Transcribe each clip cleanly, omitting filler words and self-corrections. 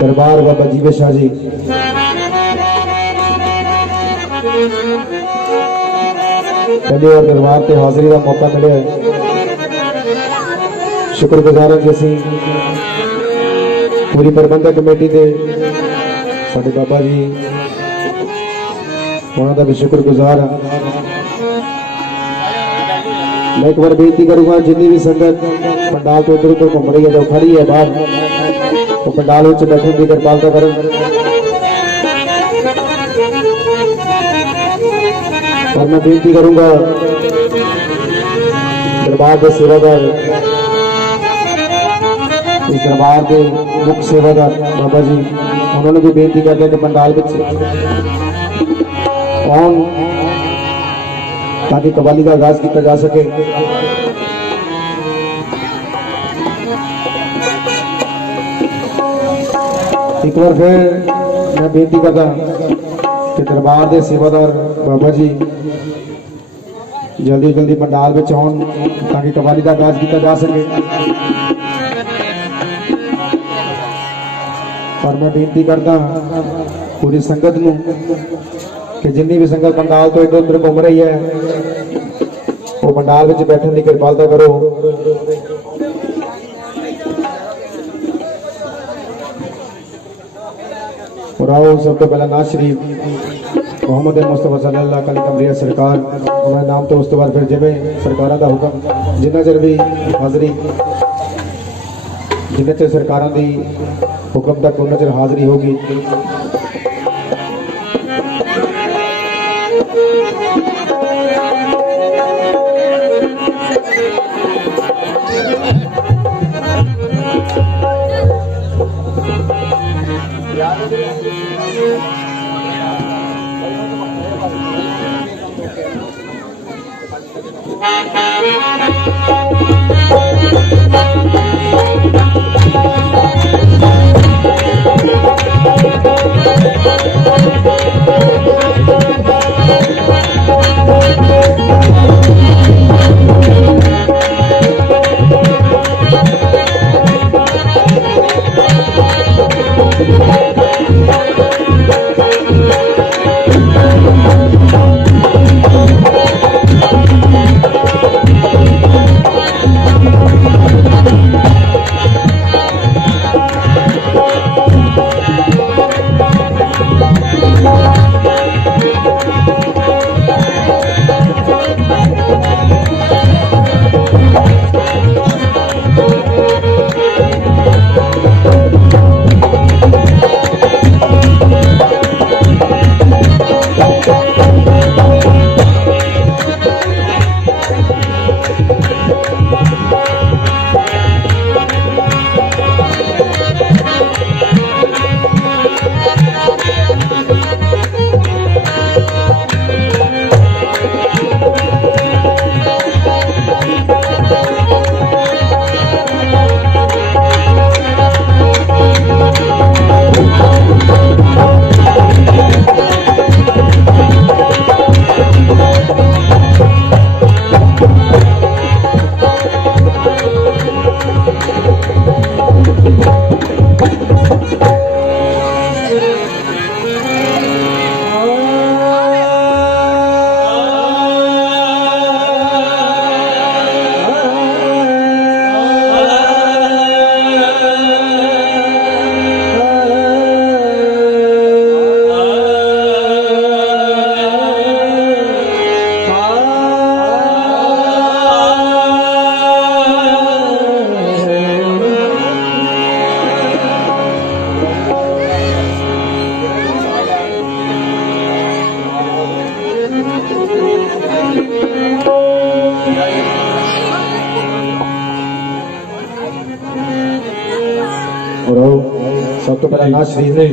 दरबार बाबा जीवे शाह जी पहली बार दरबार से हाजिरी का मौका मिले, शुक्रगुजार हैं जी पूरी प्रबंधक कमेटी के साडे बाबा जी उन्होंने भी शुक्रगुजार हाँ। मैं एक बार बेनती करूंगा जिन्नी भी संगत पंडाल तो उधर उधर घूम रही है जो खड़ी है बाहर वो पंडाल में बैठने की कृपालता करें। और मैं बेनती करूंगा दरबार के सेवादार इस दरबार के मुख्य सेवादार बाबा जी उन्होंने भी बेनती करते हैं कि पंडाल में आउन ताकि कवाली का आगाज किया जा सके। एक बार फिर मैं बेनती करता कि दरबार के सेवादार बाबा जी जल्दी जल्दी पंडाल में आउन ताकि कवाली का आगाज किया जा सके। और मैं बेनती करता पूरी संगत नूं कि जिन्नी भी संगत पंडाल तो इधर उधर घूम रही है वो पंडाल में बैठने की कृपालता करो। और आओ सब तो पहला नाज शरीफ मोहम्मद मुस्तफा सल्लल्लाहु अलैहि कमरिया सरकार उन्होंने नाम तो उस तो बाद फिर जिवें सरकारों का हुक्म जिन्ना चर भी हाजरी जिन्ना चर सरकारों की हुक्म तक उन्ना चर हाजरी होगी। सब तो पहला नाज शरीफ ने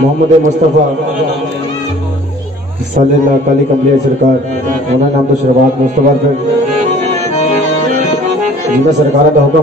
मोहम्मद मुस्तफा सल्लल्लाहु अलैहि कमलिया सरकार उन्होंने नाम तो शुरुआत मुस्तफा फिर जिन्हें सरकार का हुक्म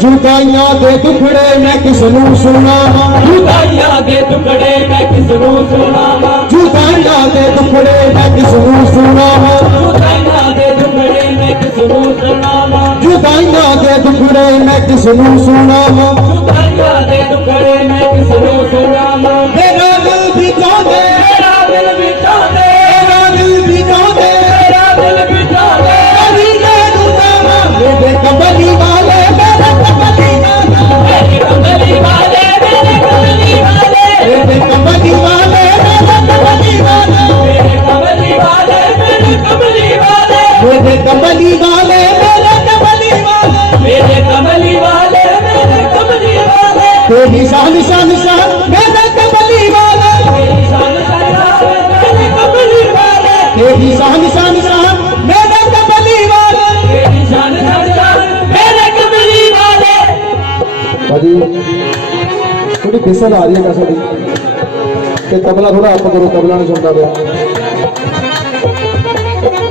जुदाइयां दे दुखड़े मैं किस नूं सुनावां जुदाइयां दे टुकड़े मैं किस नूं सुनावां जुदाइयां दे दुखड़े मैं किस नूं सुनावां जुदाइयां दे टुकड़े मैं किस नूं सुनावां जुदाइयां दे दुखड़े मैं किस नूं सुनावां जुदाइयां दे टुकड़े मैं किस नूं सुनावां मेरा दिल भी चाहते मेरा दिल भी चाहते मेरा दिल भी चाहते मेरा दिल भी चाहते कभी मैं जावा मेरे कमली वाले मेरे कमली वाले मेरे कमली वाले मेरे कमली वाले मेरे कमली वाले मेरे कमली वाले मेरे कमली वाले मेरे कमली वाले मेरे कमली वाले मेरे कमली वाले मेरे कमली वाले मेरे कमली वाले तेरी शान शान शान मेरे कमली वाले मेरी शान शहनाज मेरे कमली वाले तेरी शान शान शान मेरे कमली वाले मेरी शान शहनाज मेरे कमली वाले भाजी थोड़ी फिसल आ रही है कैसे दी ते तबला थोड़ा आप करो तबला नहीं सुनता पे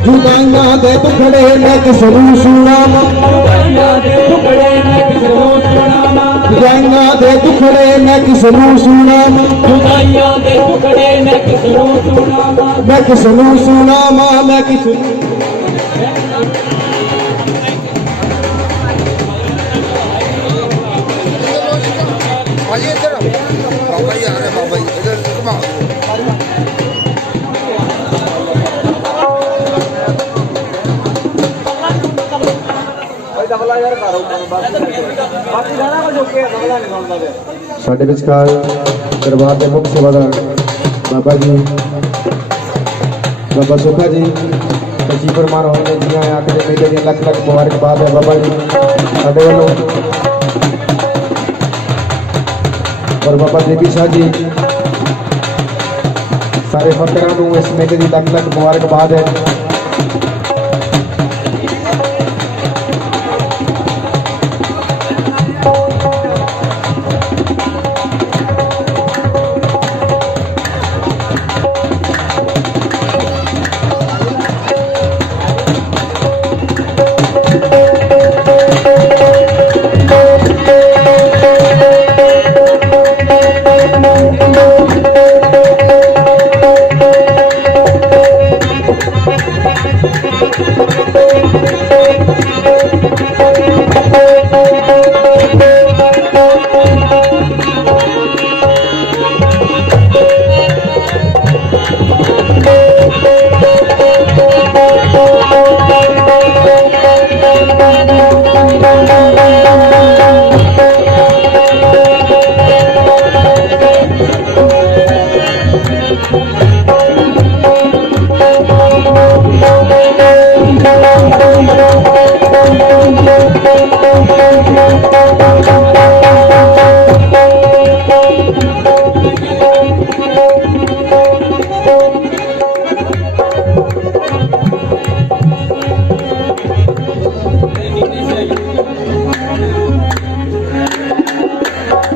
जुदाइयां दे टुकड़े मैं किस नूं सुनावां जुदाइयां दे टुकड़े मैं किस नूं सुनावां जुदाइयां दे टुकड़े मैं किस नूं सुनावां जुदाइयां दे टुकड़े मैं किस नूं सुनावां मैं किस नूं सुनावां मैं किस भाई इधर बाबा जी आ रहे हैं, बाबा जी इधर घुमाओ। ਸਾਡੇ ਵਿਚਕਾਰ ਦਰਬਾਰ ਦੇ ਮੁੱਖ ਸੇਵਾਦਾਰ ਬਾਬਾ ਜੀ ਬਾਬਾ ਸੁਖਾ ਜੀ ਸੱਚੀ ਫਰਮਾਨ ਹੋਣੇ ਦੀਆਂ ਆਖਦੇ ਮੇਲੇ ਦੀਆਂ ਲੱਖ ਲੱਖ ਮੁਬਾਰਕਬਾਦ ਹੈ ਬਾਬਾ ਜੀ ਸਾਡੇ ਵੱਲੋਂ ਔਰ ਬਾਬਾ ਦੇਵੀ ਸ਼ਾਹ ਜੀ ਸਾਰੇ ਫਕਰਾਂ ਨੂੰ ਇਸ ਮੇਲੇ ਦੀ ਲੱਖ ਲੱਖ ਮੁਬਾਰਕਬਾਦ ਹੈ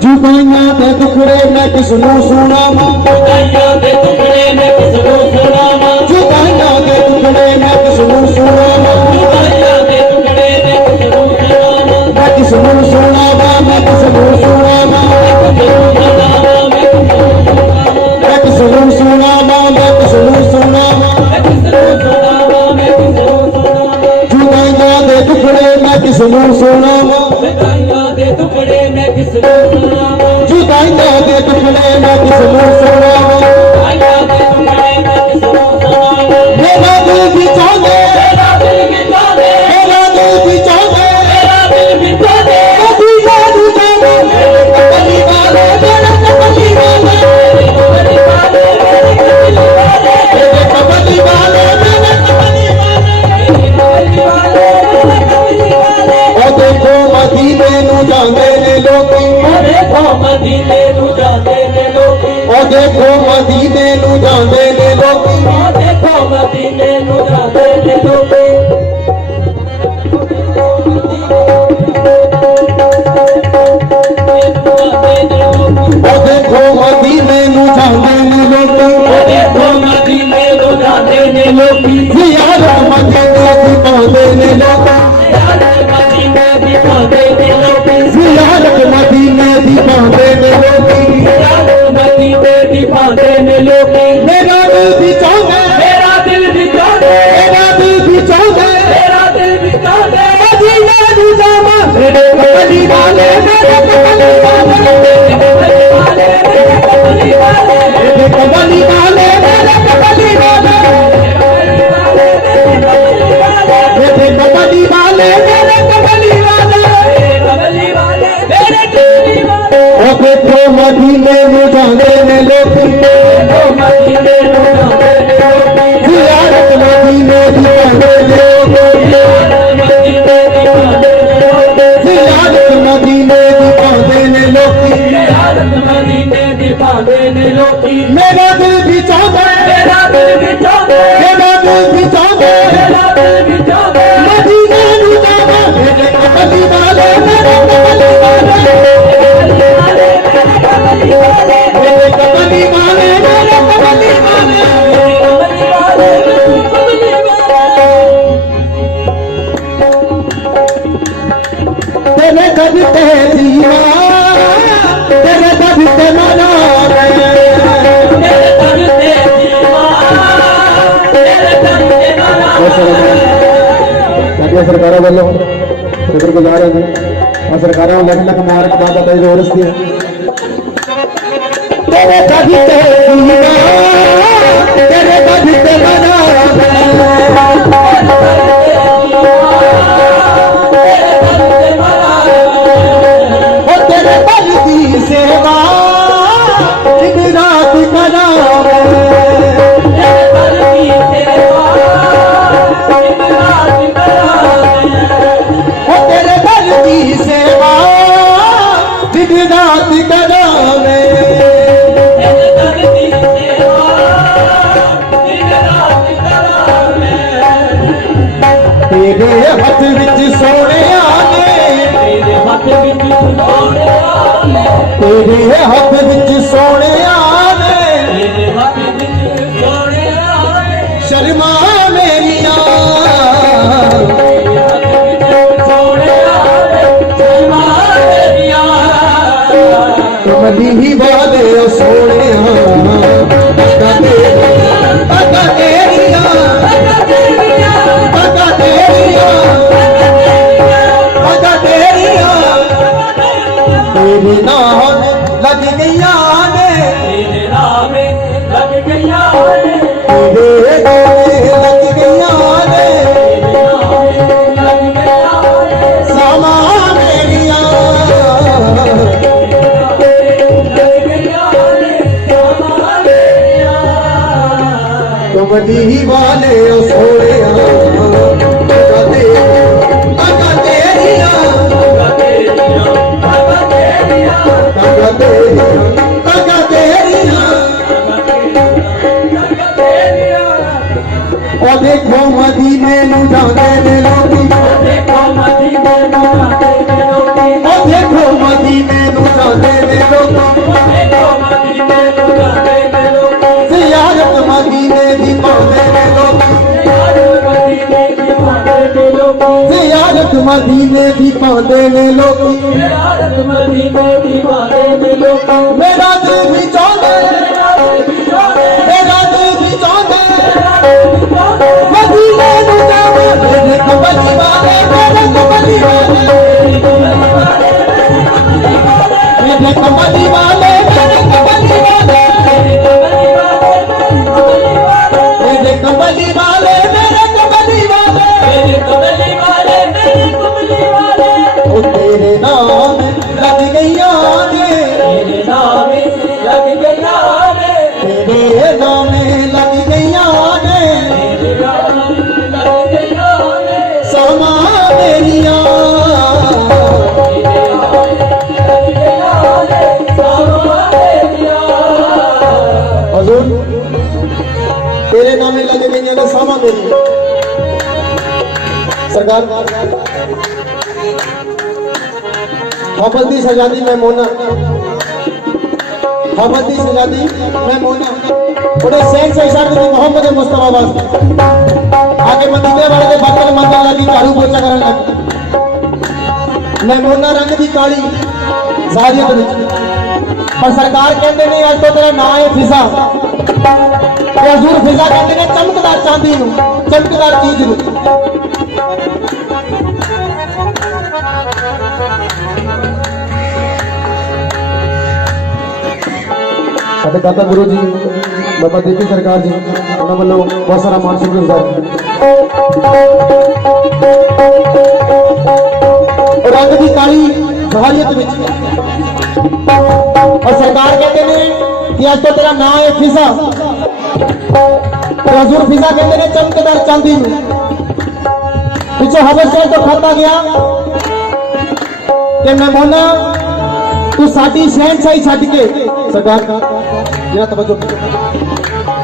जुदाइयां दे टुकड़े मैं किस नूं सुनावां जुदाइयां दे टुकड़े मैं किस नूं सुनावां जुदाइयां दे टुकड़े मैं किस नूं सुनावां जुदाइयां दे टुकड़े मैं किस नूं सुनावां मैं किस नूं सुनावां मैं किस नूं सुनावां मैं किस नूं सुनावां मैं किस नूं सुनावां जुदाइयां दे टुकड़े मैं किस नूं सुनावां जुदाइयां दे टुकड़े मैं किस नूं सुनावां जुदाइयां दे टुकड़े मैं किस नूं सुनावां जुदाइयां दे टुकड़े मैं किस नूं सुनावां मेरा दिल भी चाहते मेरा दिल भी चाहते मेरा दिल भी चाहते मेरा दिल भी चाहते कभी जादू जाने मेरे कमली वाले मेरे कमली वाले मेरे कमली वाले मेरे कमली वाले मेरे कमली वाले मेरे कमली वाले मेरे कमली वाले मेरे कमली वाले ओ देखो मदीने नूं जांदे ने लोकी ओ देखो मदीने नूं जांदे ने लोकी ओ देखो मदीने नूं जांदे ने लोकी ओ देखो मदीने नूं जांदे ने लोकी ओ देखो मदीने नूं जांदे ने लोकी ओ देखो मदीने नूं जांदे ने लोकी जियारा मदीने दी पांदे ने लोकी यार मदीने दी पांदे ने लोकी वाले मेरे कमली वाले कमली वाले मेरे कमली वाले कमली वाले मेरे कमली वाले ओ देखो मदीने में जाने में लोग जियारत मदीने की करने लोग जियारत मदीने की करने लोग मेरा दिल भी चाहता है मेरा दिल भी चाहता है मदीने में जाना मेरे कमली वाले मेरे कमली वाले मेरे कमली वाले मेरे कमली वाले तेरे दर्द पे जीवा तेरे दर्द पे मना सरकार वालों शुक्रगुजार हैं और सरकार लख लख मुबारकबाद अदा जोर दी तेरे दर्द पे जीवा तेरे दर्द पे मना सेवा दिन रात करा तेरे घर की सेवा दिन रात करा तेरे हथ विच सोने आने तेरे हथ विच सोने आने शर्मा मेरिया कमली ही वाले सोने तेरे नाम लग गया ने तेरे नाम लग गया ने तेरे नाम लग गया ने सामा मेरिया कमली वाले सोने और देखो मदीने नू जाने ने लोगी और देखो मदीने नू जाने ने लोगी जियारत मदीने दी पावे ने लोगी जियारत मदीने दी पावे ने लोगी मेरा दिल भी चाहता मेरा दिल भी चाहता मदीने नू जावे मेरे कमली वाले मेरे कमली वाले मेरे कमली वाले मेरे कमली वाले मेरे कमली वाले मेरे कमली वाले ओ तेरे नाम लग गया ने तेरे नाम लग गया ने तेरे नाम लग गया ने समा मेरिया हुजूर तेरे नाम लग गई ने समा मेरी सरकार हबदी सजादी मैं मोना हबदी सजादी मैं मोना बड़े सैन से इशारे में मोहम्मद मुस्तफा वास्ते आगे मदीने वाले के बर्तन मांगने लगी झाड़ू पोछा करने लगी मैं मोना रंग की काली जाहिर पर सरकार कहते नहीं आज तो तेरा नाम है फिजा हजूर फिजा कहते हैं चमकदार चांदी नू चमकदार चीज नू ਸਾਡੇ ਦਾਤਾ ਗੁਰੂ ਜੀ ਬਾਬਾ ਦੀਪੀ ਸਰਕਾਰ ਜੀ ਉਹਨਾਂ ਵੱਲੋਂ ਬਹੁਤ ਸਾਰਾ ਮਾਨ ਸ਼ੁਕਰਗੁਜ਼ਾਰ रंग की काली जवाहरियत में और सरकार कहते हैं कि आज तो तेरा नाम है फिजा तो हजूर फिजा कहते हैं चमकदार चांदी में पीछे हवस से तो खाता गया कि मैं मोना तू साडी शहनशाही छड्ड के सरकार जरा तवज्जो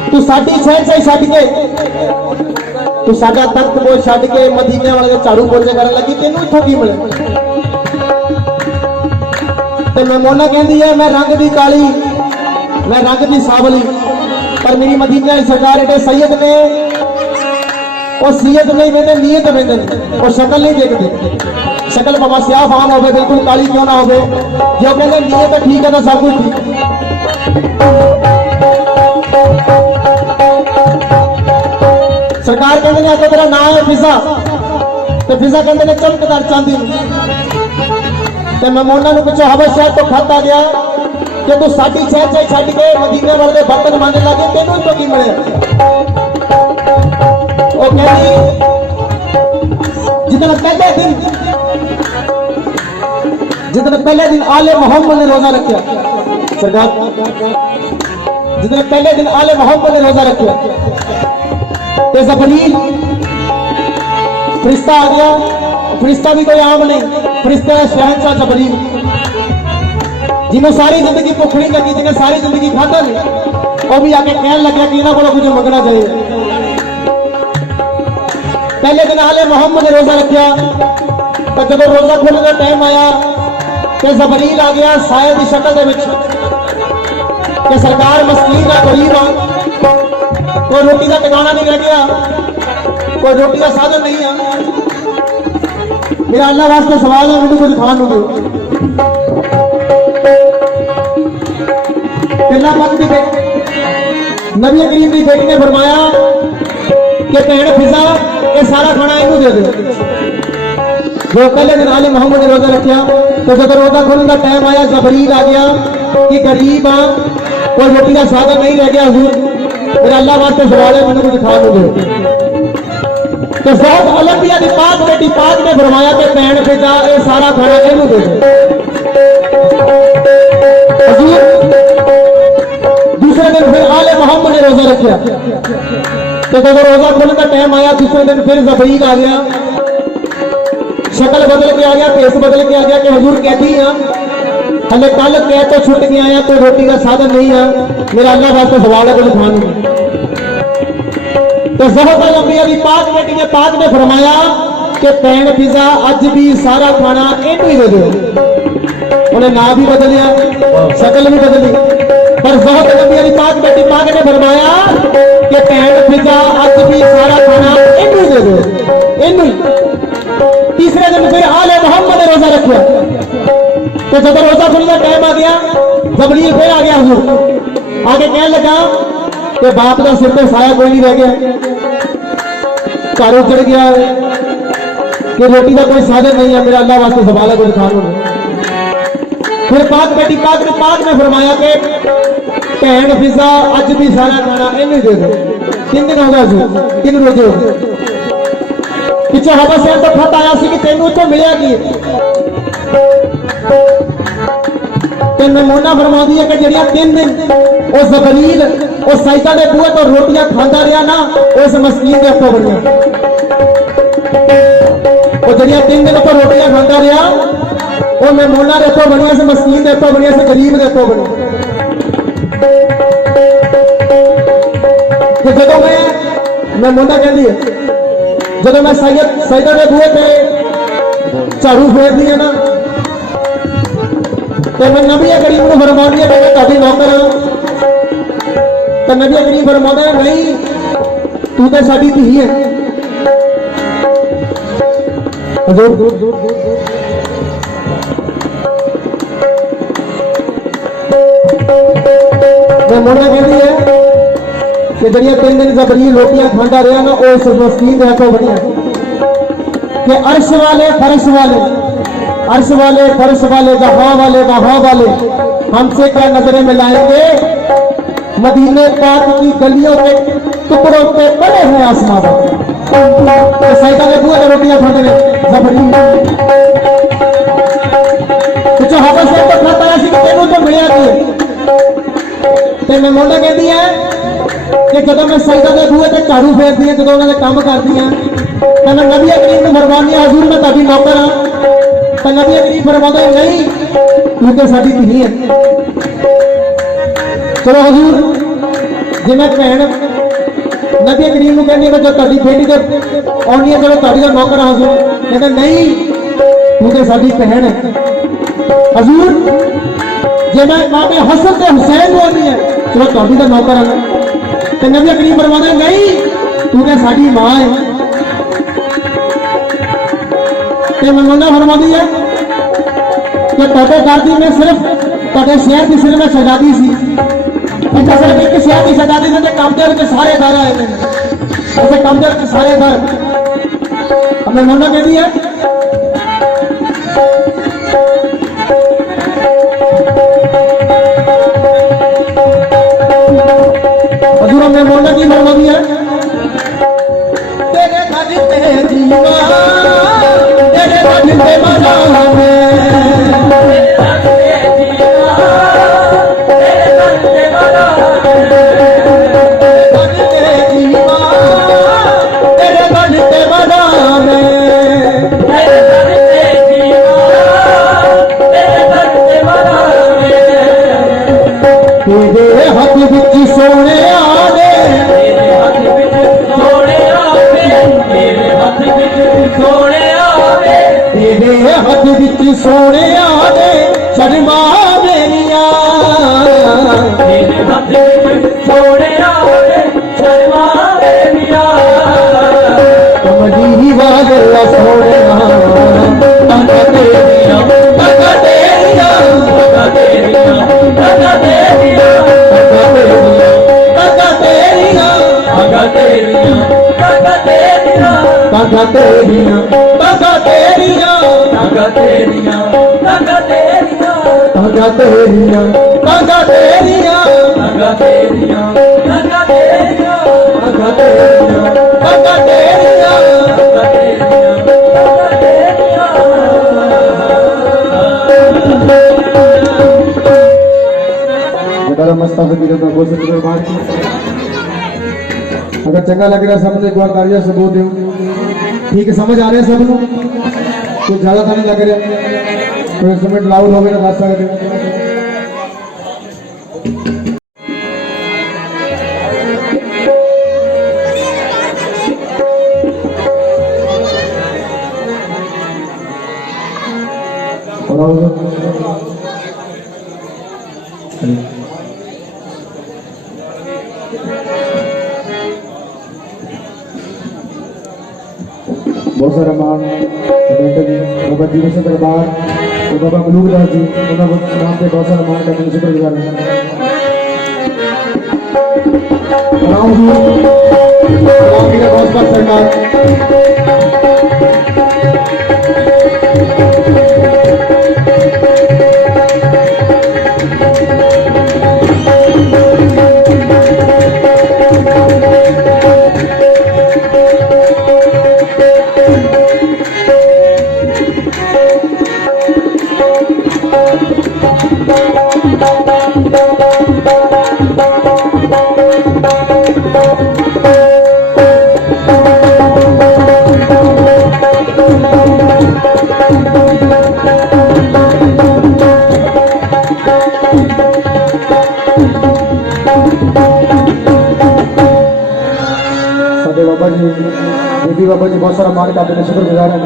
तू साडी शहनशाही छड्ड के तू साडा तख्त बोझ छड्ड के मदीने वाले दे झाड़ू पोछे करन लगी तेनू इत्थों की मिले ते मैमूना कहती है मैं रंग दी काली मैं रंग दी सावली पर मेरी मदीने वाली सरकार एडे सैयद ने और सैयद नहीं वेंदे नीयत वेंदे और शक्ल नहीं देखते शक्ल भावें स्याह फाम होवे बिल्कुल काली क्यों ना होवे जो कहते नीयत ठीक है तो सब कुछ ठीक सरकार कहते हैं तो तेरा नाम है फिजा तो फिजा कहते हैं चमकदार चांदी ते मैमूना नूं पिछों हबश शहर तो खत आ गया कि तू साडी शहनशाही छड्ड के मदीने वाले दे बर्तन मांजण लगे तेनू तो की मिले ओ कहती जितने पहले दिन आले मोहम्मद ने रोजा रखा सरकार जितने पहले दिन आले मोहम्मद ने रोजा रखा ते जबरील फरिश्ता आ गया फरिश्ता भी कोई आम नहीं फरिश्ता है शहनशाह जबरील जिन्हें सारी जिंदगी भुख नहीं लगी जिन्हें सारी जिंदगी खाता नहीं वो भी आके कहने लगे कि इन्होंने को कुछ मंगना चाहिए पहले दिन आले मोहम्मद ने रोजा रखा तो जब रोजा खोलने का टाइम आया तो जबरील आ गया साये की शक्ल के सरकार मस्कीन का गरीब आ कोई रोटी का ठिकाना नहीं रह गया कोई रोटी का साधन नहीं है मेरा अल्लाह वास्ते सवाल है मुझे कुछ खान दो नबी करीम की बेटी ने फरमाया कि भैन फिजा ये सारा खाना इनू दे दो जो पहले दिन आले मोहम्मद ने रोजा रखा तो जब रोजा खोलने का टाइम आया जबरील आ गया कि गरीब आ कोई रोटी का साधन नहीं रह गया हुजूर मेरा अल्लाह वास्ते सवाल है मुझे कुछ खान दो तो ज़ौत ओलंपिया की पाक बेटी पाक ने फरमाया कि भैन फिजा ये सारा खाना इनू दे दो हुजूर दूसरे दिन फिर आले मोहम्मद ने रोजा रखा तो जब रोजा खोलने का टाइम आया दूसरे दिन फिर जबरील आ गया शक्ल बदल के आ गया भेस बदल के आ गया कि हुजूर कहती है हले कल कह तो छुट गया है तो रोटी का साधन नहीं है मेरा अल्लाह वास्ते सवाल है कुछ खान तो ज़ौत ओलंपिया की पाक बेटी ने पाक ने फरमाया कि भैन फिजा अज भी सारा खाना इनू ही दे दो उन्हें ना भी बदलिया शक्ल भी बदली पर ज़ौत ओलंपिया की पाक बेटी पाक ने फरमाया कि भैन फिजा अज भी सारा खाना इनू ही दे दो इनू तीसरे दिन फिर आले मोहम्मद ने रोजा रखा तो जब रोजा खुलने का टाइम आ गया जबरील फिर आ गया हुजूर आगे कहने लगा कि बाप का सिर पे साया कोई नहीं रह गया घर उजड़ गया कि रोटी का कोई साधन नहीं है मेरा अल्लाह वास्ते सवाल है कुछ खान फिर पाक बेटी पाक ने फरमाया कि भैन फिजा अज भी सारा खाना इन्हें दे दो 3 दिन हो गया 3 रोजे हो गए पिछे हवा शहर तो खत आया कि तेनू तो मिलिया की मैमूना फरमाती है कि जड़ियां 3 दिन वो जबरील वो सजदा दे बूहे तो रोटियां खाता रहा ना उस मस्कीन के हथों बनिया वो जड़ियां 3 दिन तो रोटियां खाता रहा वो मैमूना के हथों बनिया से मस्कीन के हथों बनिया से गरीब के हथों बनिया जो मैमूना कहती है जब मैं सजदा के बूहे पे झाड़ू फेरदी है ना तो मैं नबी करीम को फरमानी है मैं ताड़ी नौकर हाँ तो नबी करीम फरमाता है नहीं तू तो साडी धी है मैं मोना कहती है कि जड़ियां 3 दिन जबरील रोटियां खाता रहा ना वो मस्कीन के हाथों बढ़िया कि अर्श वाले फर्श वाले अर्श वाले फर्श वाले जहां वाले वहां वाले हमसे क्या नजरें मिलाएंगे मदीने पाक की गलियों के टुकड़ों पे पड़े हैं आसमां पर सैदा के बुए रोटियां खाते ने जबरी कुछ हाफिज साहब तो खाता है कि तेनों तो मिलिया कि मैं मोंडा कहती है कि जब मैं सैदा के बुए ते झाड़ू फेरदी है, जब उन्होंने काम करती है तो मैं नबी करीम ने फरमानी है हजूर मैं ताड़ी नौकर हाँ, तो नबी करीम फरमाते नहीं तू तो साडी धी है। चलो हजूर जे मैं भैन नबी करीम कहनी मैं जो ताड़ी बेटी तो आनी है, चलो ताड़ी का नौकर हाँ हजूर, कहते नहीं तू तो साडी भैन है। हजूर जे मैं मामे हसन ते हुसैन आनी है, चलो ताड़ी का नौकर हाँ, तो नबी करीम फरमाते नहीं तू तो साडी मां है। मनोना फरमाती है कि तोते करती में सिर्फ तोते शहर की सिर्फ शहजादी सी, सिर्फ एक शहर की शहजादी से कमजोर के सारे घर आए हैं, ऐसे कमजोर के सारे घर हमें मनोना कहती है हजूर हमें मनोना की फरमाती है तेरे खाली तेरे जीवा सोने आने तेरे हथ विच सोने आने शर्मा मेरिया सोने शर्मा मेरिया कमली वाले सोने तंगा तेरिया तंगा तेरिया तंगा तेरिया तंगा तेरिया तंगा तेरिया तंगा तेरिया तंगा तेरिया तंगा तेरिया तंगा तेरिया तंगा तेरिया तंगा तेरिया तंगा तेरिया तंगा तेरिया तंगा तेरिया तंगा तेरिया तंगा तेरिया तंगा तेरिया तंगा तेरिया मस्ता फकीरों का बहुत शुक्र बात की। अगर चंगा लग रहा है सब एक बार तालियां से बोल दो। ठीक है, समझ आ रहे हैं सब लोग? कुछ ज्यादा तो नहीं लग रहा, तो इंस्ट्रूमेंट लाउड हो गया बात सकते बहुत सारा मान बाबा जीवन से दरबार तो बाबा मलूकदास जी उन्होंने नाम से बहुत सारा मान करने से शुक्रगुजार हैं। बहुत सरकार बाबा जी दीदी बाबा जी बहुत सारा मान का आपने शुक्रगुजार है।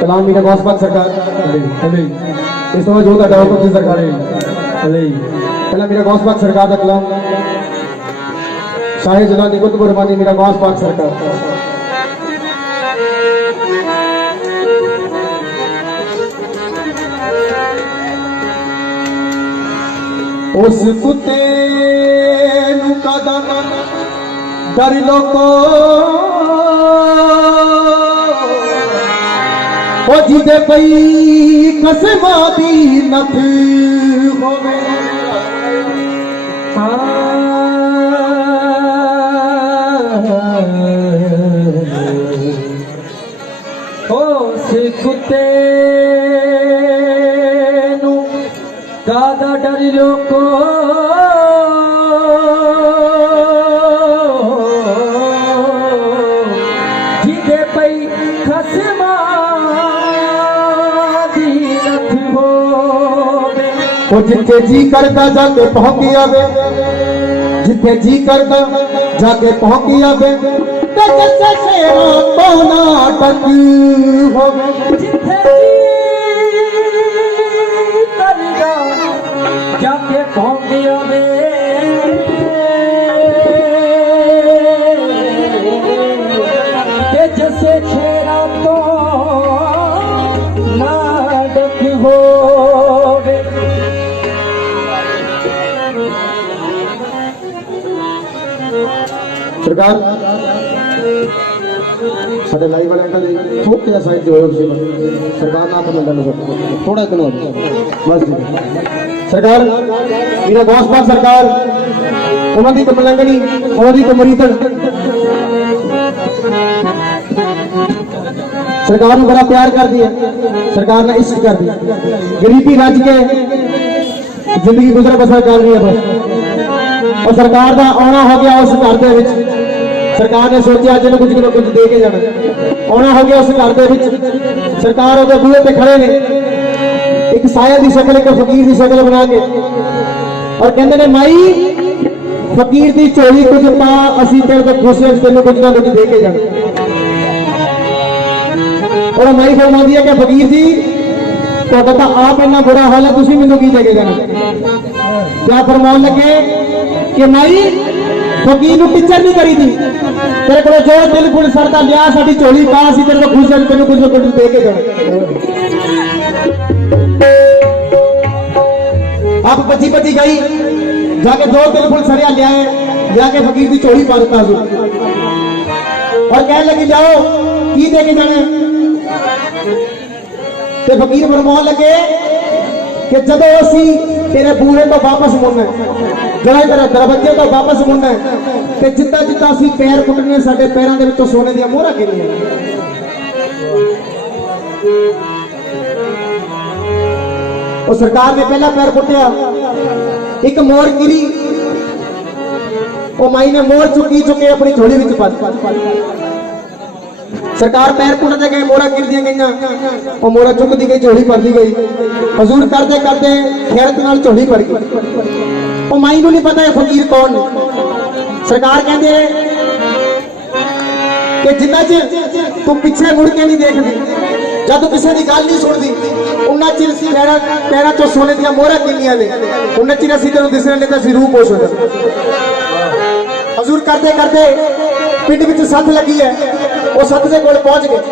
कलाम मीना गौसपाक सरकार इस समय जो डाउट की सरकार पहला मीरा गौसपाक सरकार का कलाम शाही जिला निकुत बुरमानी मीरा गौसपाक सरकार उस कुत्ते नू कदम डर लो को ओ जिदे पई कसमा दी नथ होवे उस कुत्ते नू दादा डर लोको जिदे पई खसमा दी नथ होवे ओ जिथे जी करदा जाके पहुंच आवे जिथे जी करदा जाके पहुंच आवे ते जैसे शेरा पौना टक होवे जिथे करदा जाके पहुंच आवे ते जैसे छेड़ा तो नाटक होवे सरकार साढ़े लाइव वाले अंकल जी थोड़ा जिहा साइड जो है सरकार ना तो मिलना थोड़ा इतना बस जी सरकार मेरा बॉस बात सरकार उन्होंने कमलंगनी उन्होंने कमरीतन सरकार ने बड़ा प्यार कर दिया सरकार ने इश्क कर दिया गरीबी रज के जिंदगी गुजर बसर कर रही है बस और सरकार का आना हो गया उस घर के विच सरकार ने सोचा अज कुछ ना कुछ दे के जाना आना हो गया उस घर के विच सरकार उहदे बूहे पे खड़े ने एक साया की शक्ल एक फकीर की शक्ल बना के और कहते ने माई फकीर की झोली कुछ पा असीं तेरे तो खुश हैं तेन कुछ ना कुछ दे के जाना और माई फरमाती है कि फकीर जी तो कहता आप इतना बुरा हाल है तुम मैनू की दे के जाना क्या फरमान लगे कि माई फकीर टीचर नहीं करी थी तेरे को जो दिल फुल सरदा लिया साडी झोली पा असीं तेरे तो खुश हैं तेन कुछ ना कुछ दे के जाना आप बची बची गई जाके दो दिल फुल सरिया लिया के फकीर की झोली पा देता और कहने लगी जाओ की दे के जाना ते फकीर फरमान लगे कि जब असी तेरे बूहे तो वापस मुड़ना जरा तेरे दरवाजे तो वापस मुड़ना ते जितना जितना असी पैर पुटने साडे पैरों के विचों सोने दी मोहरां गिरनियां और सरकार ने पहला पैर पुटिया एक मोर गिरी वो माई ने मोर चुकी चुके अपनी झोली विच पा सरकार पैर पुटते गए मोरा गिर दी गई और मोरा चुकती गई झोली भरती गई हजूर करते करते खैरत नाल झोली भर गई और माई को नहीं पता है फकीर कौन सरकार कहते कि जिन्ना चिर तू पीछे मुड़ के नहीं देखती जब तू किसी की गल नहीं सुनती उन्ना चिर पैरों चो सोने दी मोहरा गिनिया ने उन्ना चिर असीं तेनूं दिसने नहीं तो असीं रूह पोष हजूर करते करते पिंड विच सत्थ लगी है वो सत्थ के कोल पहुंच गए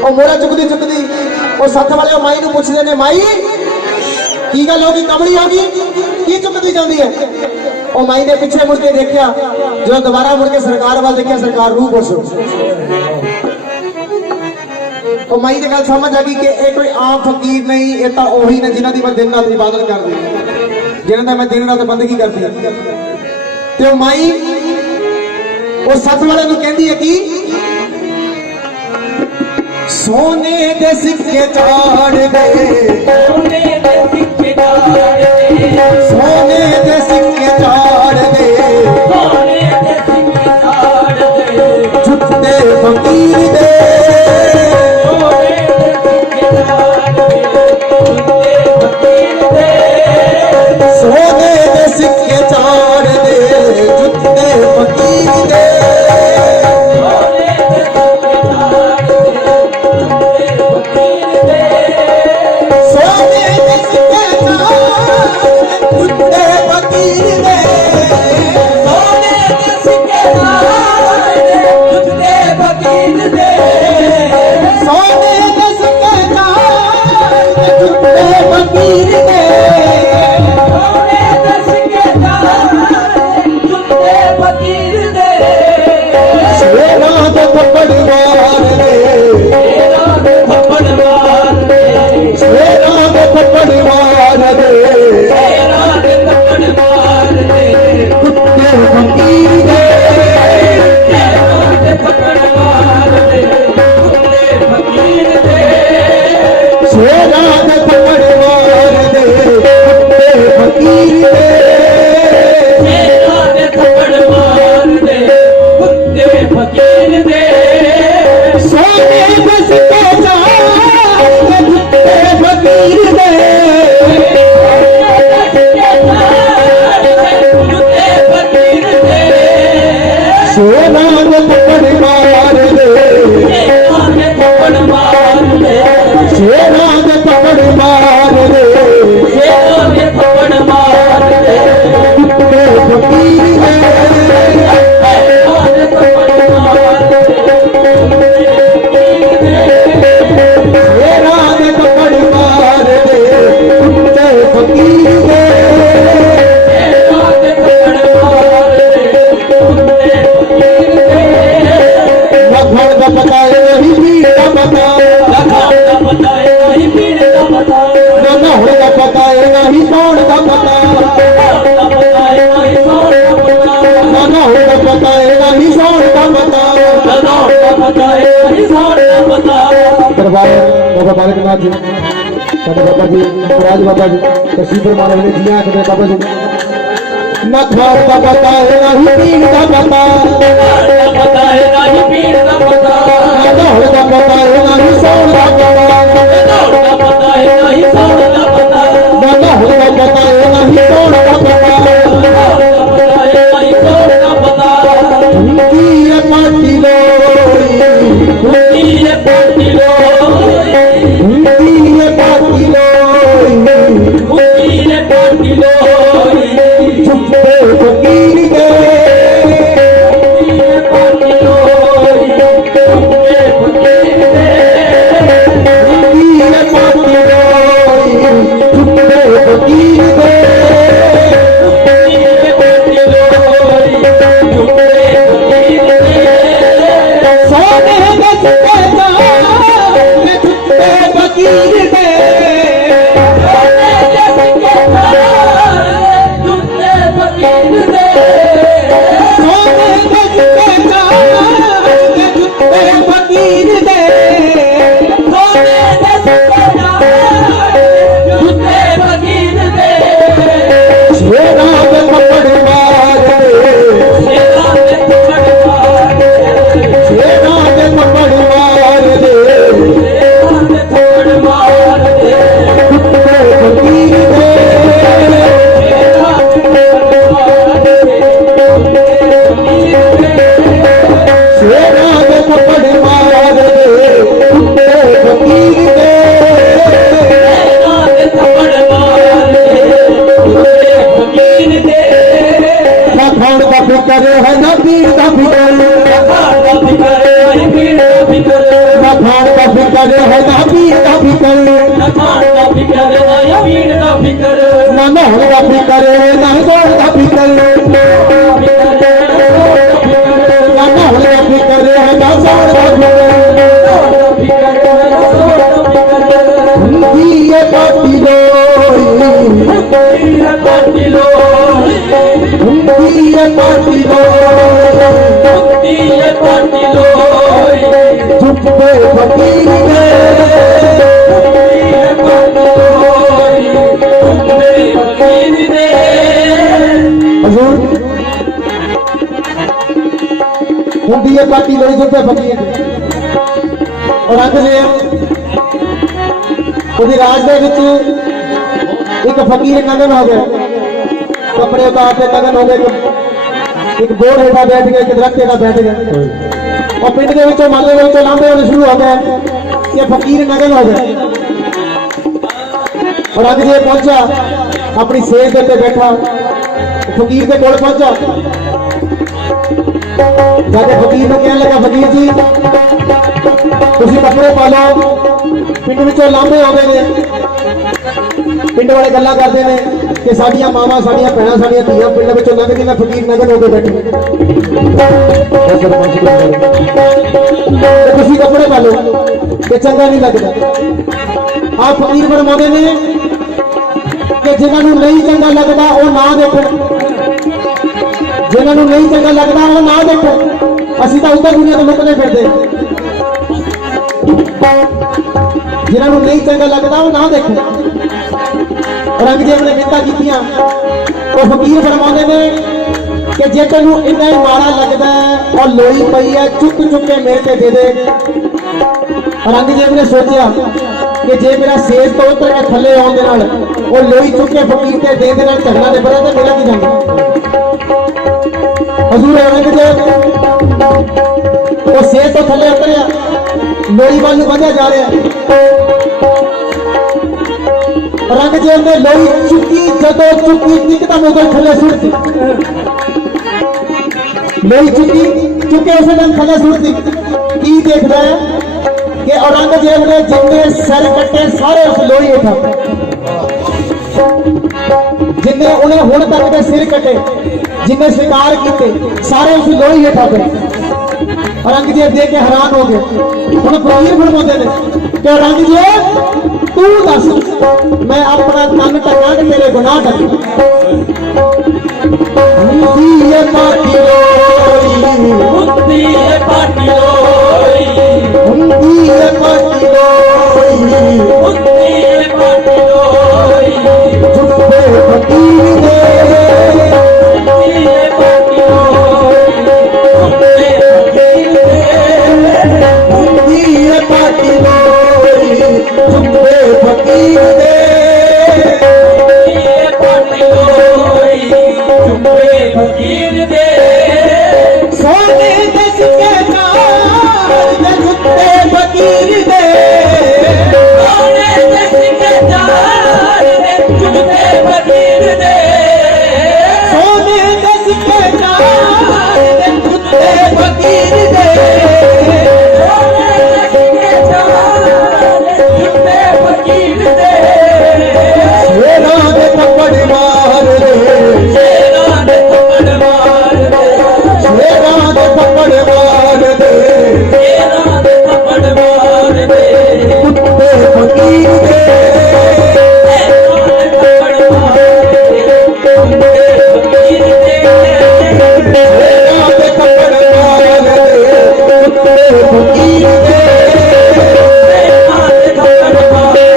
और मोहरा चुकती चुकती और सत्थ वाले माई नूं पुछदे ने माई की गल होगी कमली होगी की चुकती जाती है और माई ने पीछे मुड़ के देखा जो दोबारा मुड़ के सरकार वाल देखा सरकार रूह पोष और माई ने गल समझ आ गई कि ये कोई आम फकीर नहीं ये तो ओही ने जिन्हां दी मैं दिन रात इबादत करदी जिन्हां दा मैं दिन रात बंदगी करदी ते माई वो सत्थ वाले नूं कहंदी है कि सोने दे सिक्के चाड़ दे सोने दे सिक्के चाड़ दे सोने दे सिक्के चाड़ दे सोने दे सिक्के चाड़ दे झुकते फकीर दे सोने दे सिक्के चाड़ दे झुकते फकीर दे सोने दे सिक्के चाड़ दे झुकते फकीर दे सोने दे सिक्के चाड़ दे झुकते फकीर दे सोने दे सिक्के चाड़ दे शेरां दे थप्पड़ मार दे थप्पड़ मार दे शेरां दे थप्पड़ मार दे थप्पड़ मार दे कुत्ते फकीर शेरां दे थप्पड़ मार दे कुत्ते फकीर घर का पता है वही भीड़ का पता ना होड़ का पता है ना ही कौन का पता ना होड़ का पता है ना ही कौन का पता दरबार बाबा बालकनाथ जी साडे बाबा जी राज बाबा जी तशरीफ फरमा रहे हैं जिया के बाबा जी ना घर का पता है ना ही भीड़ का पता ना होड़ का पता है ना ही कौन का पता ना होड़ का पता है ना ही कौन का पता उनकी ये पार्टी लोई उनकी ये पार्टी लोई चुप्पे फकीर के उनकी ये पार्टी लोई चुप्पे फकीर के सोने में चुप्पे फकीर के सोने में चुप्पे फकीर के शेरां दे थप्पड़ मार दे शेरां दे थप्पड़ मार दे कुत्ते फकीर के शेरां दे थप्पड़ मार दे कुत्ते फकीर के ना खान का फिकर है ना पीर का फिकर ना खान का फिकर है ना पीर का फिकर ना नहर का फिकर है ना गौर का फिकर ना नहर का फिकर है ना गौर का फिकर उनकी ये पार्टी लोई उनकी ये पार्टी लोई चुप्पे फकीर के हजूर उनकी ये पार्टी लोई चुप्पे फकीर के और अंत ने ਉਹਦੀ ਰਾਜ ਦੇ ਵਿੱਚ ਇੱਕ ਫਕੀਰ ਨਗਨ ਹੋ ਗਿਆ ਕੱਪੜੇ ਉਤਾਰ ਕੇ ਨਗਨ ਹੋ ਗਏ ਇੱਕ ਬੋੜ ਹੇਠਾਂ ਬੈਠ ਗਿਆ ਇੱਕ ਦਰਖਤ ਹੇਠਾਂ ਬੈਠ ਗਿਆ और पिंड के विचों महल्ले के विचों लांभे होने शुरू हो गए कि फकीर नगन हो गए और अग जे पहुंचा अपनी सेज के बैठा फकीर के कोल पहुंचा जाके फकीर को कहने लगा फकीर जी तुसी कपड़े पा लो पिंड विचों लांभे हो गए ने पिंड वाले गल्लां करदे ने कि साडियां मावां साडियां भैणां साडियां धीआं पिंड विचों लंघ के फकीर नगन हो के बैठे तुसी कपड़े पा लो कि चंगा नहीं लगता आप फकीर फरमाते ने कि जिन्होंने नहीं चंगा लगता वो ना देखो जिन्होंने नहीं चंगा लगता वो ना देखो असं तो उधर दुनिया तो लुकने फिरते जिन्होंने नहीं चंगा लगता वो ना देखो औरंगजेब ने मिन्नतां कीतियां तो फकीर फरमाते ने कि जे तेनू इन्ना ही माड़ा लगता है और लोई पई है चुक चुक के मेरे ते दे दे। औरंगजेब ने सोचा कि जे मेरा सेज तो उतर के थले आउण दे नाल और लोई चुक के फकीर ते दे दे नाल झगड़ा दे बरा ते मेरा की जांदा। हजूर औरंगजेब ਉਹ ਸੇਰ ਤੋਂ ਥੱਲੇ ਉਤਰਿਆ, ਲੋਈ ਵੱਲ ਨੂੰ ਵਧਿਆ ਜਾ ਰਿਹਾ। ਔਰੰਗਜ਼ੇਬ ਨੇ ਲੋਈ ਚੁੱਕੀ, ਜਦੋਂ ਚੁੱਕੀ ਇੱਕਦਮ ਉਂਗਲ ਥੱਲੇ ਸੁੱਟਦੀ, ਲੋਈ ਚੁੱਕੇ ਉਸੇ ਦਿਨ ਥੱਲੇ ਸੁੱਟਦੀ। ਕੀ ਦੇਖਦਾ ਹੈ ਕਿ ਔਰੰਗਜ਼ੇਬ ਨੇ ਜਿੰਨੇ ਸਿਰ ਕੱਟੇ ਸਾਰੇ ਉਸ ਲੋਈ ਹੇਠਾਂ, ਜਿੰਨੇ ਉਹਨੇ ਹੁਣ ਤੱਕ ਦੇ ਸਿਰ ਕੱਟੇ, ਜਿੰਨੇ ਸ਼ਿਕਾਰ ਕੀਤੇ ਸਾਰੇ ਉਸ ਲੋਈ ਹੇਠਾਂ ਪਏ। ਔਰੰਗਜ਼ੇਬ ਦੇਖ ਕੇ ਹੈਰਾਨ ਹੋ ਗਏ। ਹੁਣ ਫਕੀਰ ਫਰਮਾਉਂਦੇ ਨੇ ਕਿ ਔਰੰਗਜ਼ੇਬ ਤੂੰ ਦੱਸ, ਮੈਂ ਆਪਣਾ ਕੰਨ ਢੱਕਾਂ ਤੇ ਤੇਰੇ ਗੁਨਾਹ ਢੱਕਾਂ। ਹੁੰਦੀ ਏ ਪਾਟੀ ਲੋਈ, ਹੁੰਦੀ ਏ ਪਾਟੀ ਲੋਈ, ਹੁੰਦੀ ਏ ਪਾਟੀ ਲੋਈ, ਹੁੰਦੀ ਏ ਪਾਟੀ ਲੋਈ, ਝੁੱਟੇ ਫਕੀਰ ਦੇ, ਹੁੰਦੀ ਏ ਪਾਟੀ ਲੋਈ, ਹੁੰਦੇ ਫਕੀਰ ਦੇ, ਹੁੰਦੀ ਏ ਪਾਟੀ ਲੋਈ, ਝੁੱਟੇ ਫਕੀਰ ਦੇ। ਹੁੰਦੀ ਏ ਪਾਟੀ ਲੋਈ, ਝੁੰਮੇ ਫਕੀਰ ਦੇ। ਸੋਨੇ ਦੇ ਸਿੱਕੇ ਨਾਲ ਦੇ ਝੁੱਟੇ ਫਕੀਰ ਦੇ, ਸੋਨੇ ਦੇ ਸਿੱਕੇ ਚਾਰ ਨੇ ਝੁੰਮੇ ਫਕੀਰ ਦੇ। ਸੋਨੇ ਦੇ ਸਿੱਕੇ ਨਾਲ ਦੇ ਝੁੱਟੇ ਫਕੀਰ ਦੇ। ਸੋਨੇ ਦੇ ਸਿੱਕੇ ਚਾਰ ਨੇ ਝੁੰਮੇ ਫਕੀਰ ਦੇ। ਸ਼ੇਰਾਂ ਦੇ ਥੱਪੜ ਮਾਰਦੇ, ਸ਼ੇਰਾਂ ਦੇ ਥੱਪੜ ਮਾਰਦੇ, ਸ਼ੇਰਾਂ ਦੇ ਥੱਪੜ ਮਾਰਦੇ, ਸ਼ੇਰਾਂ ਦੇ ਥੱਪੜ ਮਾਰਦੇ, ਝੁੱਟੇ ਫਕੀਰ ਦੇ। ਸ਼ੇਰਾਂ ਦੇ ਥੱਪੜ ਮਾਰਦੇ, ਝੁੰਮੇ ਫਕੀਰ ਦੇ। ਸ਼ੇਰਾਂ ਦੇ ਥੱਪੜ ਮਾਰਦੇ, ਝੁੱਟੇ ਫਕੀਰ ਦੇ। ਸ਼ੇਰਾਂ ਦੇ ਥੱਪੜ ਮਾਰਦੇ,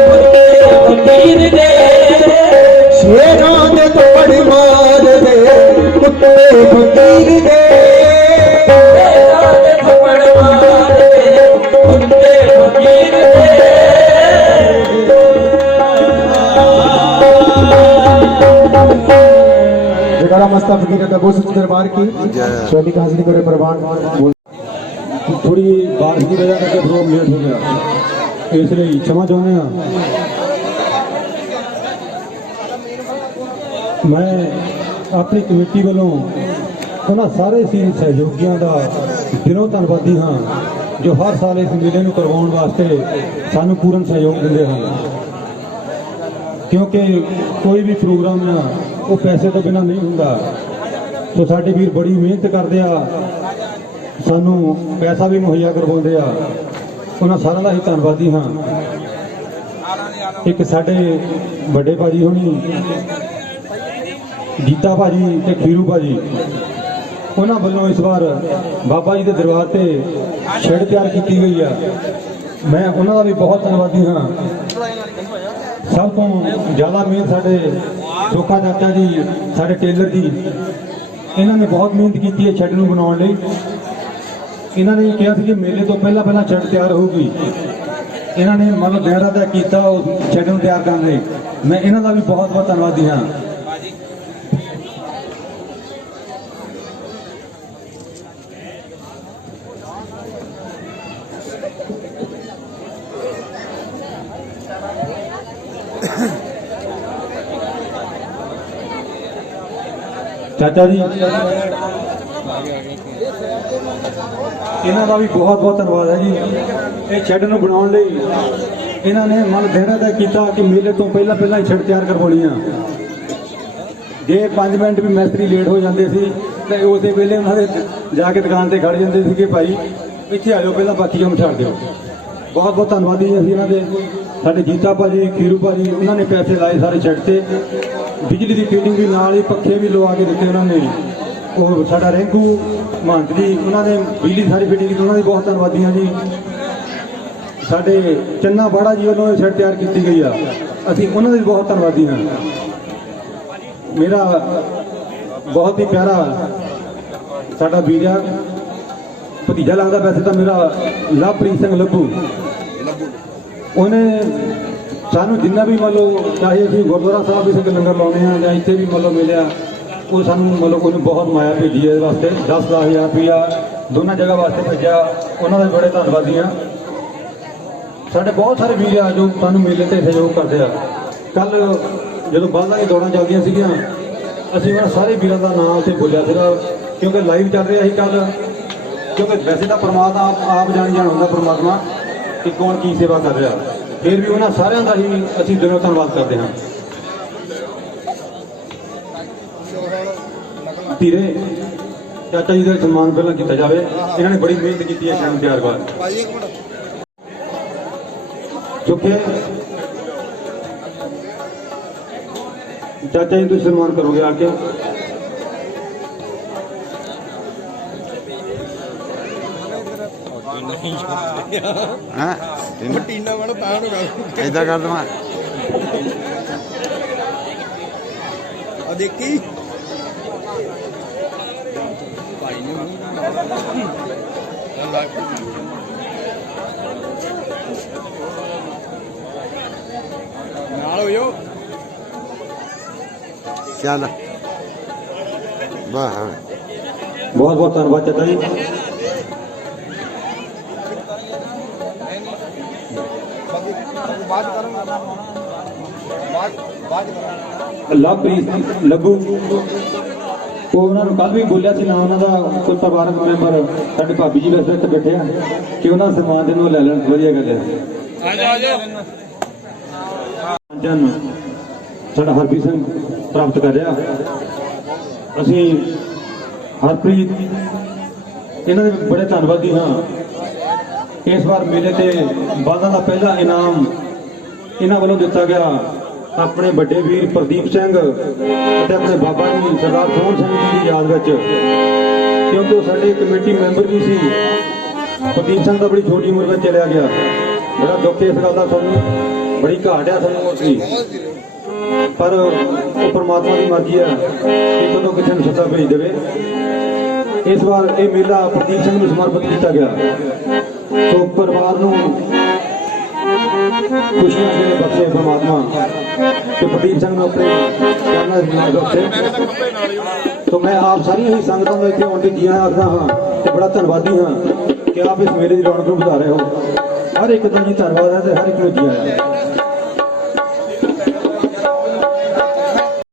ਝੁੰਮੇ ਫਕੀਰ ਦੇ। ਸ਼ੇਰਾਂ ਦੇ ਥੱਪੜ ਮਾਰਦੇ, ਝੁੱਟੇ ਫਕੀਰ ਦੇ। ਸ਼ੇਰਾਂ ਦੇ ਥੱਪੜ ਮਾਰਦੇ, ਝੁੰਮੇ ਫਕੀਰ ਦੇ। जयकारा मस्ता फकीर का गो सच्चे दरबार की जय। छोटी हाजिरी करे प्रवान। थोड़ी बारिश की वजह करके प्रोग्राम लेट हो गया, इसलिए क्षमा चाहते हैं। मैं अपनी कमेटी वालों उन्होंने सारे सी सहयोगियों का दिलों धन्यवादी हाँ जो हर साल इस मेले को करवाने वास्ते सानू पूर्ण सहयोग देते हैं, क्योंकि कोई भी प्रोग्राम ना वो पैसे तो बिना नहीं होंदा। तो साडे वीर बड़ी मेहनत करते आ, सानू पैसा भी मुहैया करवाते आ, उन्होंने सारा का ही धन्यवादी हाँ। एक साडे बड़े भाजी होनी गीता भाजी ते खीरू भाजी, उन्होंने वालों इस बार बाबा जी के दरबार से शेड तैयार की गई है। मैं उन्होंने भी बहुत धन्यवादी हाँ। सब तो ज़्यादा मेहनत साडे चोखा चाचा जी, साडे टेलर जी, इन्होंने बहुत मेहनत की है शेड बनाने लई। इन्होंने कहा कि मेले तो पहला पहला शेड तैयार होगी, इन्होंने मतलब गहरा तय किया उस शेड को तैयार करने लई। मैं इन्हों का भी बहुत बहुत धन्यवादी हाँ। चाचा जी इन्हों का भी बहुत बहुत धन्यवाद है जी। ये शेड को बनाने इन्होंने मन गहरा तय किया कि मेले तो पहला पहला ही शेड तैयार करवानी है। जे 5 मिनट भी मिस्त्री लेट हो जाते तो उस वेले उन्होंने जाके दुकान से खड़ जाते थे कि भाई इतने आ जाओ पहला बाकी काम छड़ दो। बहुत बहुत धन्यवादी अभी इन्होंने साढ़े जीता भाजी खीरू भाजी उन्होंने पैसे लाए सारे शेड से, बिजली की फिटिंग भी नाल ही पखे भी लवा के दिते उन्होंने। और साडा रिंकू महंत जी उन्होंने बिजली सारी फिटिंग की, उन्होंने बहुत धन्यवादी हाँ जी। साडे चन्ना बाड़ा जी वालों शेड तैयार की गई है, असी उन्होंने भी बहुत धन्यवादी हाँ। मेरा बहुत ही प्यारा साडा वीर भतीजा लगता वैसे तो मेरा लवप्रीत सिंह लब्बू, उन्हें सानू जिन्ना भी मान लो चाहे अभी गुरुद्वारा साहब भी से लंगर लाने हैं या इतने भी मान लो मिले वो सानू मतलब उन्हें बहुत माया भेजी है वास्ते 10-10 हज़ार रुपया ਦੋਨਾਂ ਜਗ੍ਹਾ ਵਾਸਤੇ ਭੇਜਿਆ, ਉਹਨਾਂ ਦਾ ਵੀ ਬੜੇ ਧੰਨਵਾਦੀ ਹਾਂ। ਸਾਡੇ ਬਹੁਤ ਸਾਰੇ ਵੀਰ ਆ ਜੋ ਸਾਨੂੰ ਮੇਲੇ ਤੇ ਸਹਿਯੋਗ ਕਰਦੇ ਆ। ਕੱਲ ਜਦੋਂ ਬਲਦਾਂ ਦੀਆਂ ਦੌੜਾਂ ਚੱਲਦੀਆਂ ਸੀਗੀਆਂ, ਅਸੀਂ ਉਹਨਾਂ ਸਾਰੇ ਵੀਰਾਂ ਦਾ ਨਾਮ ਉੱਥੇ ਬੋਲਿਆ ਸੀਗਾ, ਕਿਉਂਕਿ ਲਾਈਵ ਚੱਲ ਰਿਹਾ ਸੀ ਕੱਲ। ਕਿਉਂਕਿ ਵੈਸੇ ਤਾਂ ਪਰਮਾਤਮਾ ਆਪ ਜਾਣ ਹੁੰਦਾ ਪਰਮਾਤਮਾ ਕਿ ਕੌਣ ਕੀ ਸੇਵਾ ਕਰ ਰਿਹਾ, ਫਿਰ ਵੀ ਉਹਨਾਂ ਸਾਰਿਆਂ ਦਾ ਹੀ ਅਸੀਂ ਦਿਲੋਂ ਧੰਨਵਾਦ ਕਰਦੇ ਹਾਂ। ਧੀਰੇ ਚਾਚਾ ਜੀ ਦਾ ਸਨਮਾਨ ਪਹਿਲਾਂ ਕੀਤਾ ਜਾਵੇ, ਇਹਨਾਂ ਨੇ ਬੜੀ ਮਿਹਨਤ ਕੀਤੀ ਹੈ ਸ਼ਾਮ ਤਿਆਰ ਬਾਅਦ। ਭਾਈ ਇੱਕ ਮਿੰਟ ਚੁੱਕੇ ਚਾਚਾ ਜੀ ਤੁਸੀਂ ਸਨਮਾਨ ਕਰੋਗੇ ਆ ਕੇ। ਹਾਂ ਟੀਨਾ ਵਾਲਾ ਤਾਂ ਨੂੰ ਗੱਲ ਏਦਾਂ ਕਰ ਦਵਾਂ ਆ ਦੇਖੀ ਨਾਲ ਹੋ ਜਾਓ। ਚੱਲ ਵਾਹ ਬਹੁਤ ਬਹੁਤ ਧੰਨਵਾਦ ਚਾਚਾ ਜੀ। ਬਾਅਦ ਕਰਾਂਗਾ ਬਾਅਦ ਕਰਾਂਗਾ। ਲਵਪ੍ਰੀਤ ਲੱਗੂ ਉਹ ਉਹਨਾਂ ਨੂੰ ਕੱਲ ਵੀ ਬੋਲਿਆ ਸੀ ਨਾ, ਉਹਨਾਂ ਦਾ ਕੋਈ ਪਰਿਵਾਰਕ ਮੈਂਬਰ ਸਾਡੇ ਭਾਬੀ ਜੀ ਵੈਸੇ ਇੱਥੇ ਬੈਠੇ ਆ ਕਿ ਉਹਨਾਂ ਸਨਮਾਨ ਦੇ ਨੂੰ ਲੈ ਲੈਣ, ਵਧੀਆ ਗੱਲ ਹੈ। ਜਨ ਸਾਡਾ ਹਰਪ੍ਰੀਤ ਸਿੰਘ ਪ੍ਰਾਪਤ ਕਰ ਰਿਹਾ। ਅਸੀਂ ਹਰਪ੍ਰੀਤ ਇਹਨਾਂ ਦੇ ਬੜੇ ਧੰਨਵਾਦੀ ਹਾਂ। ਇਸ ਵਾਰ ਮੇਲੇ ਤੇ ਬਲਦਾਂ ਦਾ ਪਹਿਲਾ ਇਨਾਮ ਇਹਨਾਂ ਵੱਲੋਂ ਦਿੱਤਾ ਗਿਆ ਆਪਣੇ ਵੱਡੇ ਵੀਰ ਪ੍ਰਦੀਪ ਸਿੰਘ ਅਤੇ ਆਪਣੇ ਬਾਬਾ ਜੀ ਸਰਦਾਰ ਸੋਹਣ ਸਿੰਘ ਜੀ ਦੀ ਯਾਦ ਵਿੱਚ, ਕਿਉਂਕਿ ਉਹ ਸਾਡੇ ਕਮੇਟੀ ਮੈਂਬਰ ਵੀ ਸੀ। ਪ੍ਰਦੀਪ ਸਿੰਘ ਦਾ ਬੜੀ ਛੋਟੀ ਉਮਰ ਵਿੱਚ ਚਲਿਆ ਗਿਆ, ਬੜਾ ਦੁੱਖ ਇਸ ਗੱਲ ਦਾ ਸਾਨੂੰ, ਬੜੀ ਘਾਟ ਆ ਸਾਨੂੰ ਉਸਦੀ, ਪਰ ਉਹ ਪਰਮਾਤਮਾ ਦੀ ਮਰਜ਼ੀ ਹੈ ਕਿ ਕਦੋਂ ਕਿਸੇ ਨੂੰ ਸੱਦਾ ਭੇਜ ਦੇਵੇ। ਇਸ ਵਾਰ ਇਹ ਮੇਲਾ ਪ੍ਰਦੀਪ ਸਿੰਘ ਨੂੰ ਸਮਰਪਿਤ ਕੀਤਾ ਗਿਆ। ਸੋ ਪਰਿਵਾਰ ਨੂੰ ਖੁਸ਼ੀਆਂ ਦੇ ਬਖਸ਼ੇ ਪਰਮਾਤਮਾ ਕਿ ਪ੍ਰਦੀਪ ਸਿੰਘ ਨੂੰ ਆਪਣੇ ਚਰਨਾਂ ਵਿੱਚ ਬਖਸ਼ੇ। तो मैं आप सारी ही संगतों में इतने आने जी आखना हाँ तो बड़ा धन्यवादी हाँ कि आप इस मेले की रौनक बढ़ा रहे हो। हर एक का जी धन्यवाद है, हर एक को जी आया।